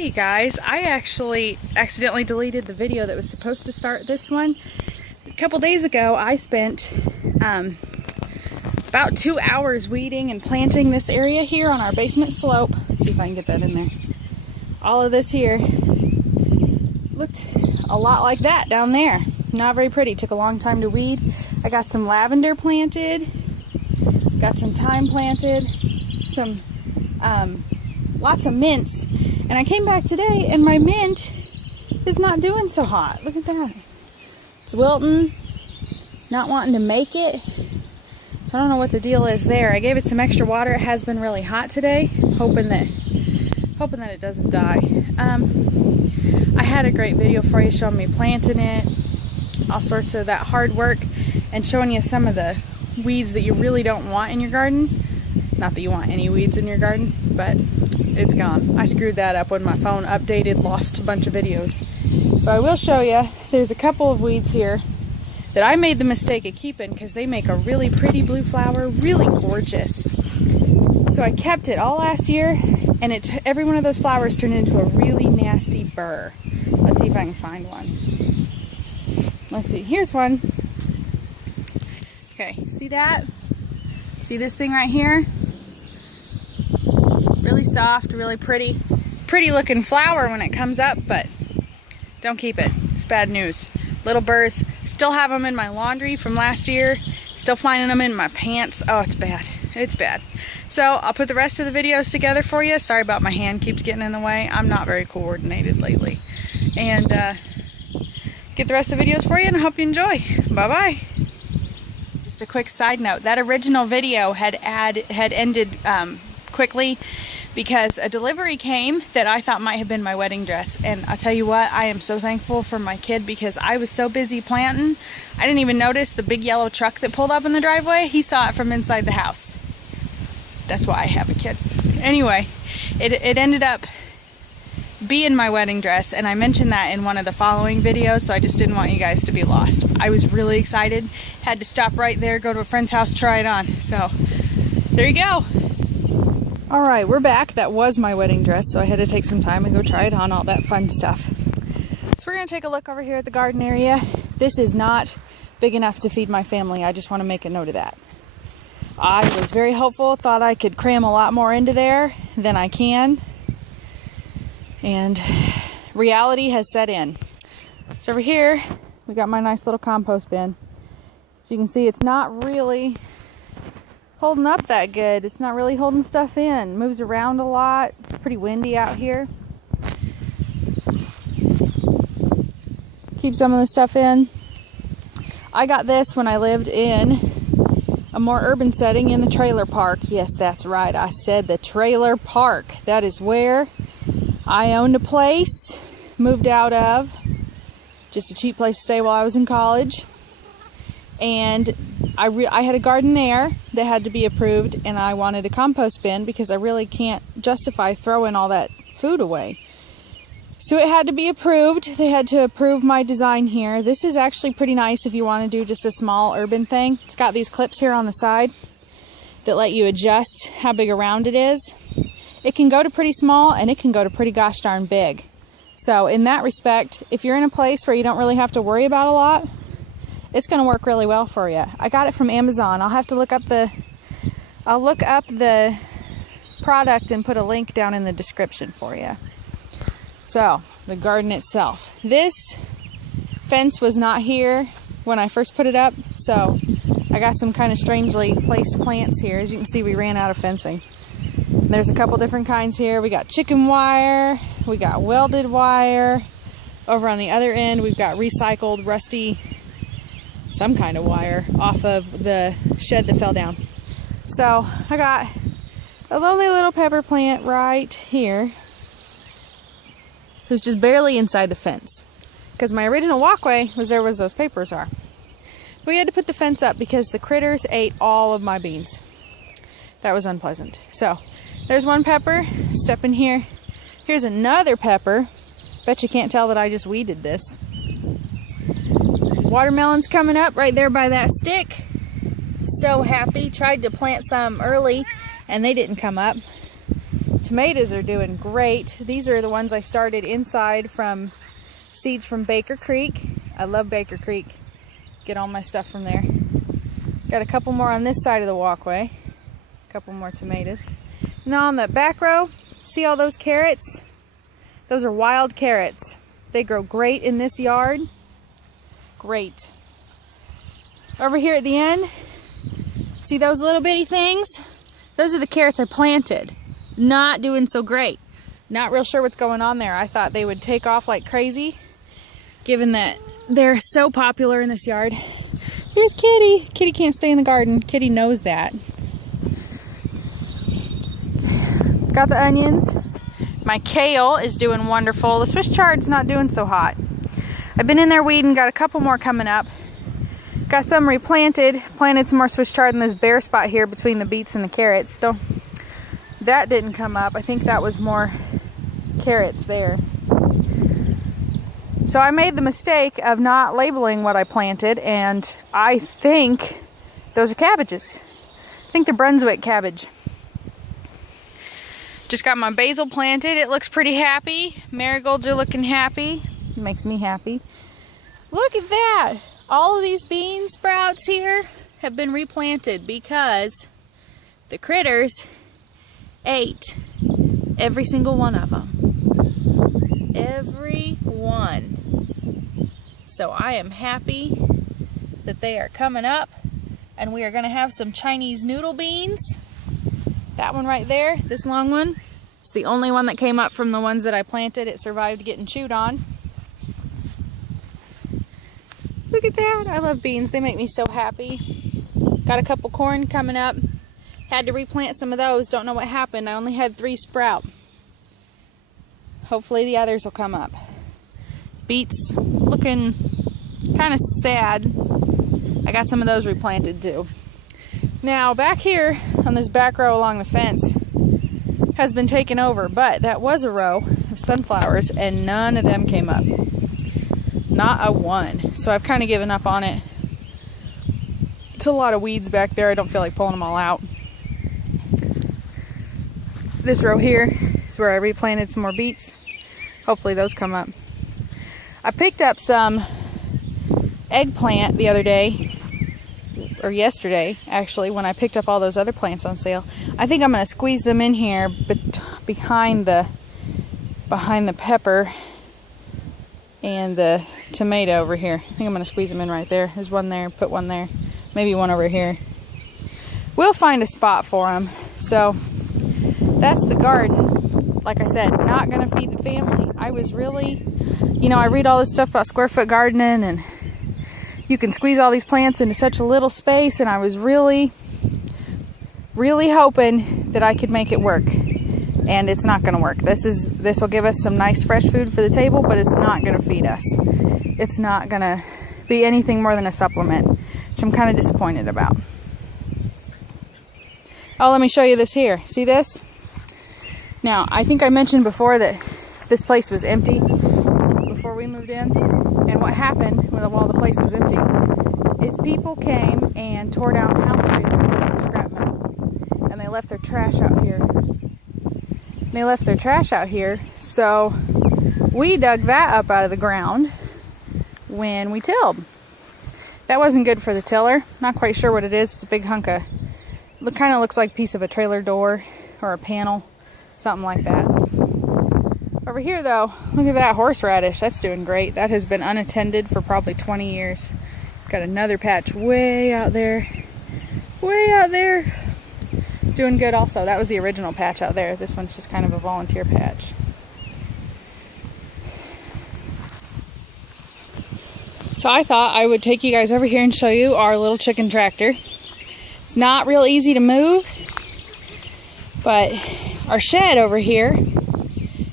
Hey guys, I actually accidentally deleted the video that was supposed to start this one. A couple days ago I spent about 2 hours weeding and planting this area here on our basement slope. Let's see if I can get that in there. All of this here looked a lot like that down there. Not very pretty. Took a long time to weed. I got some lavender planted, got some thyme planted, some lots of mints. And I came back today and my mint is not doing so hot. Look at that. It's wilting, not wanting to make it. So I don't know what the deal is there. I gave it some extra water. It has been really hot today, hoping that it doesn't die. I had a great video for you showing me planting it, all sorts of that hard work, and showing you some of the weeds that you really don't want in your garden. Not that you want any weeds in your garden, but it's gone. I screwed that up when my phone updated, lost a bunch of videos. But I will show you, there's a couple of weeds here that I made the mistake of keeping because they make a really pretty blue flower, really gorgeous. So I kept it all last year, and every one of those flowers turned into a really nasty burr. Let's see if I can find one. Let's see, here's one. Okay, see that? See this thing right here? Really soft, really pretty looking flower when it comes up, but don't keep it. It's bad news. Little burrs. Still have them in my laundry from last year. Still finding them in my pants. Oh, it's bad. It's bad. So I'll put the rest of the videos together for you. Sorry about my hand keeps getting in the way. I'm not very coordinated lately. And get the rest of the videos for you, and I hope you enjoy. Bye-bye. Just a quick side note. That original video had ended quickly because a delivery came that I thought might have been my wedding dress. And I'll tell you what, I am so thankful for my kid because I was so busy planting, I didn't even notice the big yellow truck that pulled up in the driveway. He saw it from inside the house. That's why I have a kid. Anyway, it ended up being my wedding dress, and I mentioned that in one of the following videos, so I just didn't want you guys to be lost. I was really excited. Had to stop right there, go to a friend's house, try it on. So, there you go. Alright, we're back. That was my wedding dress, so I had to take some time and go try it on, all that fun stuff. So we're going to take a look over here at the garden area. This is not big enough to feed my family. I just want to make a note of that. I was very hopeful, thought I could cram a lot more into there than I can. And reality has set in. So over here, we got my nice little compost bin. So you can see it's not really holding up that good. It's not really holding stuff in. It moves around a lot. It's pretty windy out here. Keep some of the stuff in. I got this when I lived in a more urban setting in the trailer park. Yes, that's right. I said the trailer park. That is where I owned a place, moved out of. Just a cheap place to stay while I was in college. And I had a garden there that had to be approved, and I wanted a compost bin because I really can't justify throwing all that food away. So it had to be approved. They had to approve my design here. This is actually pretty nice if you want to do just a small urban thing. It's got these clips here on the side that let you adjust how big around it is. It can go to pretty small, and it can go to pretty gosh darn big. So in that respect, if you're in a place where you don't really have to worry about a lot, it's going to work really well for you. I got it from Amazon. I'll have to look up the product and put a link down in the description for you. So, the garden itself. This fence was not here when I first put it up, so I got some kind of strangely placed plants here. As you can see, we ran out of fencing. There's a couple different kinds here. We got chicken wire, we got welded wire. Over on the other end, we've got recycled, rusty, some kind of wire off of the shed that fell down. So I got a lovely little pepper plant right here who's just barely inside the fence because my original walkway was there where those papers are. We had to put the fence up because the critters ate all of my beans. That was unpleasant. So there's one pepper. Step in here. Here's another pepper. Bet you can't tell that I just weeded this. Watermelon's coming up right there by that stick. So happy. Tried to plant some early and they didn't come up. Tomatoes are doing great. These are the ones I started inside from seeds from Baker Creek. I love Baker Creek. Get all my stuff from there. Got a couple more on this side of the walkway. A couple more tomatoes. Now on the back row, see all those carrots? Those are wild carrots. They grow great in this yard. Great. Over here at the end, see those little bitty things? Those are the carrots I planted. Not doing so great. Not real sure what's going on there. I thought they would take off like crazy, given that they're so popular in this yard. There's Kitty. Kitty can't stay in the garden. Kitty knows that. Got the onions. My kale is doing wonderful. The Swiss chard's not doing so hot. I've been in there weeding, got a couple more coming up. Got some replanted, planted some more Swiss chard in this bare spot here between the beets and the carrots. Still, that didn't come up. I think that was more carrots there. So I made the mistake of not labeling what I planted, and I think those are cabbages. I think they're Brunswick cabbage. Just got my basil planted. It looks pretty happy. Marigolds are looking happy. It makes me happy. Look at that. All of these bean sprouts here have been replanted because the critters ate every single one of them. Every one. So I am happy that they are coming up, and we are going to have some Chinese noodle beans. That one right there, this long one, it's the only one that came up from the ones that I planted. It survived getting chewed on. Look at that. I love beans. They make me so happy. Got a couple corn coming up. Had to replant some of those. Don't know what happened. I only had 3 sprout. Hopefully the others will come up. Beets looking kind of sad. I got some of those replanted too. Now back here on this back row along the fence has been taken over, but that was a row of sunflowers and none of them came up. Not a one. So I've kind of given up on it. It's a lot of weeds back there. I don't feel like pulling them all out. This row here is where I replanted some more beets. Hopefully those come up. I picked up some eggplant the other day, or yesterday actually, when I picked up all those other plants on sale. I think I'm going to squeeze them in here behind the pepper and the tomato over here. I think I'm going to squeeze them in right there. There's one there, put one there, maybe one over here. We'll find a spot for them. So that's the garden. Like I said, not going to feed the family. I was really, I read all this stuff about square foot gardening and you can squeeze all these plants into such a little space, and I was really, really hoping that I could make it work. And it's not going to work. This will give us some nice fresh food for the table, but it's not going to feed us. It's not going to be anything more than a supplement, which I'm kind of disappointed about. Oh, let me show you this here. See this? Now, I think I mentioned before that this place was empty before we moved in. And what happened while the place was empty is people came and tore down house trailers for scrap metal. And they left their trash out here. So we dug that up out of the ground when we tilled. That wasn't good for the tiller. Not quite sure what it is. It's a big hunk of, it kind of looks like a piece of a trailer door or a panel, something like that. Over here though, look at that horseradish. That's doing great. That has been unattended for probably 20 years. Got another patch way out there. Doing good also. That was the original patch out there. This one's just kind of a volunteer patch. So I thought I would take you guys over here and show you our little chicken tractor. It's not real easy to move, but our shed over here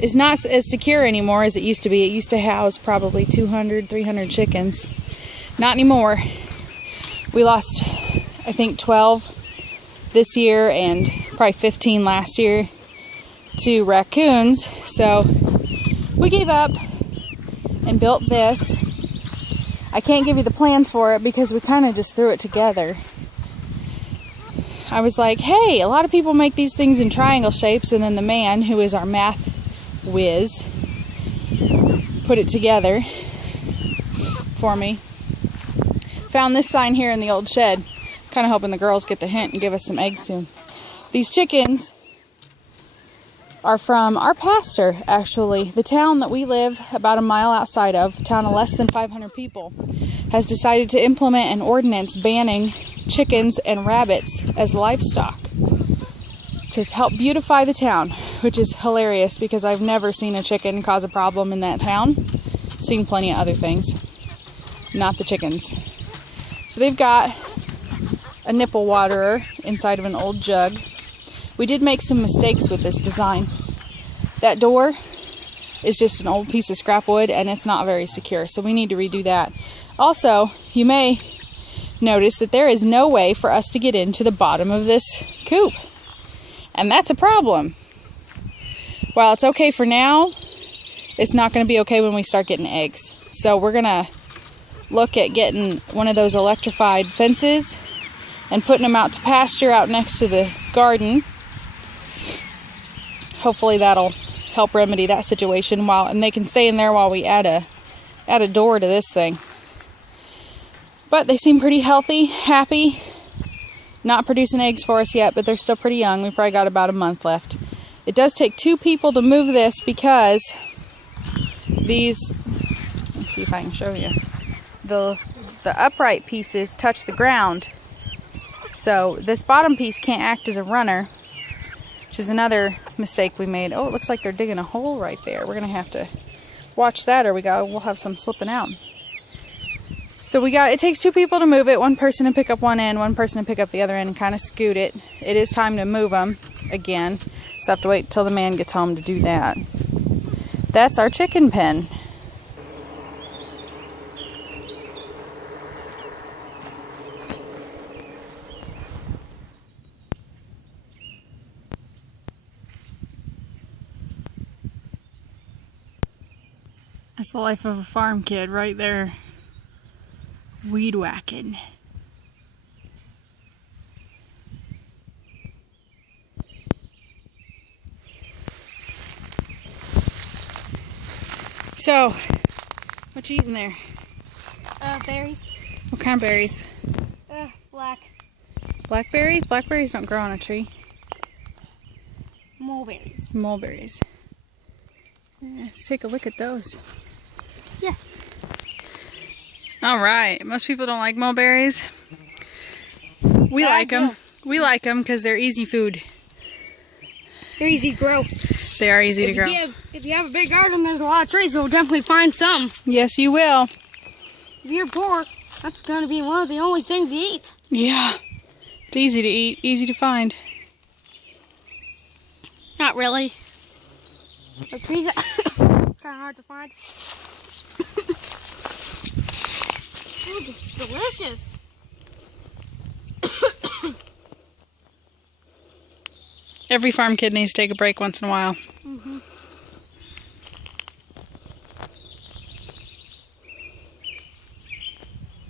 is not as secure anymore as it used to be. It used to house probably 200, 300 chickens. Not anymore. We lost, I think, 12 this year and probably 15 last year to raccoons. So we gave up and built this. I can't give you the plans for it because we kind of just threw it together. I was like, hey, a lot of people make these things in triangle shapes, and then the man, who is our math whiz, put it together for me. Found this sign here in the old shed. Kind of hoping the girls get the hint and give us some eggs soon. These chickens are from our pastor, actually. The town that we live about a mile outside of, a town of less than 500 people, has decided to implement an ordinance banning chickens and rabbits as livestock to help beautify the town, which is hilarious because I've never seen a chicken cause a problem in that town. Seen plenty of other things, not the chickens. So they've got a nipple waterer inside of an old jug. We did make some mistakes with this design. That door is just an old piece of scrap wood and it's not very secure, so we need to redo that. Also, you may notice that there is no way for us to get into the bottom of this coop, and that's a problem. While it's okay for now, it's not going to be okay when we start getting eggs. So we're going to look at getting one of those electrified fences and putting them out to pasture out next to the garden. Hopefully that'll help remedy that situation, and they can stay in there while we add a door to this thing. But they seem pretty healthy, happy, not producing eggs for us yet, but they're still pretty young. We've probably got about a month left. It does take 2 people to move this because these, let's see if I can show you, the upright pieces touch the ground. So this bottom piece can't act as a runner, which is another mistake we made. Oh, it looks like they're digging a hole right there. We're gonna have to watch that, or we'll have some slipping out. So it takes 2 people to move it, 1 person to pick up one end, 1 person to pick up the other end and kind of scoot it. It is time to move them again, so I have to wait till the man gets home to do that. That's our chicken pen. That's the life of a farm kid right there. Weed whacking. So, what you eating there? Berries. What kind of berries? Black. Blackberries? Blackberries don't grow on a tree. Mulberries. Mulberries. Yeah, let's take a look at those. Yeah. Alright, most people don't like mulberries. We like them. We like them because they're easy food. They're easy to grow. They are easy to grow. If you have a big garden, there's a lot of trees, so we'll definitely find some. Yes, you will. If you're poor, that's going to be one of the only things you eat. Yeah. It's easy to eat, easy to find. Not really. The trees are kind of hard to find. Oh, this is delicious. Every farm kid needs to take a break once in a while. Mm-hmm.